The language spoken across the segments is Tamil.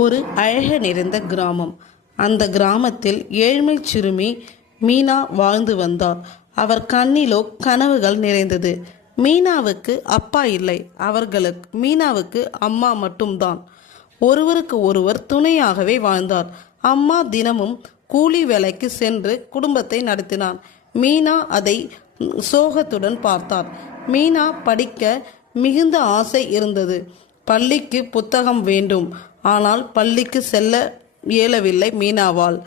ஒரு அழகு நிறைந்த கிராமம். அந்த கிராமத்தில் ஏழ்மை சிறுமி மீனா வாழ்ந்து வந்தார். அவர் கண்ணிலோ கனவுகள் நிறைந்தது. மீனாவுக்கு அப்பா இல்லை. மீனாவுக்கு அம்மா மட்டும்தான். ஒருவருக்கு ஒருவர் துணையாகவே வாழ்ந்தார். அம்மா தினமும் கூலி வேலைக்கு சென்று குடும்பத்தை நடத்தினார். மீனா அதை சோகத்துடன் பார்த்தார். மீனா படிக்க மிகுந்த ஆசை இருந்தது. பள்ளிக்கு புத்தகம் வேண்டும். ஆனால் பள்ளிக்கு செல்ல இயலவில்லை மீனாவால்.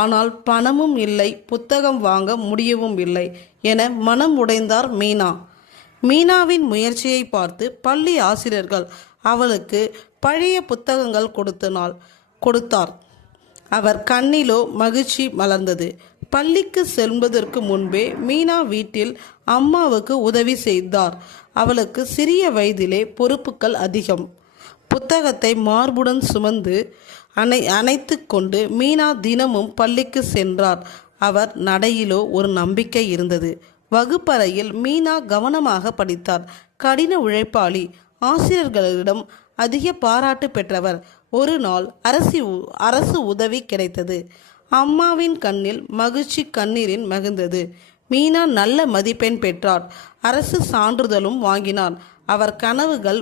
ஆனால் பணமும் இல்லை, புத்தகம் வாங்க முடியவும் இல்லை என மனம் உடைந்தார் மீனா. மீனாவின் முயற்சியை பார்த்து பள்ளி ஆசிரியர்கள் அவளுக்கு பழைய புத்தகங்கள் கொடுத்தார். அவர் கண்ணிலோ மகிழ்ச்சி மலர்ந்தது. பள்ளிக்கு செல்வதற்கு முன்பே மீனா வீட்டில் அம்மாவுக்கு உதவி செய்தார். அவளுக்கு சிறிய வயதிலே பொறுப்புகள் அதிகம். புத்தகத்தை மார்புடன் சுமந்து அணைத்து கொண்டு மீனா தினமும் பள்ளிக்கு சென்றார். அவர் நடையிலோ ஒரு நம்பிக்கை இருந்தது. வகுப்பறையில் மீனா கவனமாக படித்தார். கடின உழைப்பாளி, ஆசிரியர்களிடம் அதிக பாராட்டு பெற்றவர். ஒரு நாள் அரசு உதவி கிடைத்தது. அம்மாவின் கண்ணில் மகிழ்ச்சி கண்ணீரின் மகிழ்ந்தது. மீனா நல்ல மதிப்பெண் பெற்றார். அரசு சான்றிதழும் வாங்கினார். அவர் கனவுகள்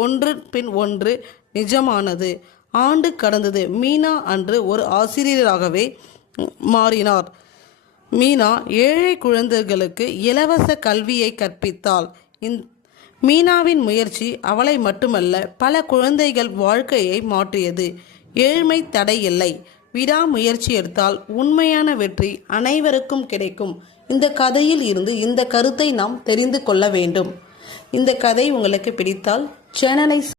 ஒன்று பின் ஒன்று நிஜமானது. ஆண்டு கடந்தது. மீனா அன்று ஒரு ஆசிரியராகவே மாறினார். மீனா ஏழை குழந்தைகளுக்கு இலவச கல்வியை கற்பித்தாள். மீனாவின் முயற்சி அவளை மட்டுமல்ல, பல குழந்தைகள் வாழ்க்கையை மாற்றியது. ஏழ்மை தடையில்லை. விடாமுயற்சி எடுத்தால் உண்மையான வெற்றி அனைவருக்கும் கிடைக்கும். இந்த கதையில் இருந்து இந்த கருத்தை நாம் தெரிந்து கொள்ள வேண்டும். இந்த கதை உங்களுக்கு பிடித்தால் சேனலை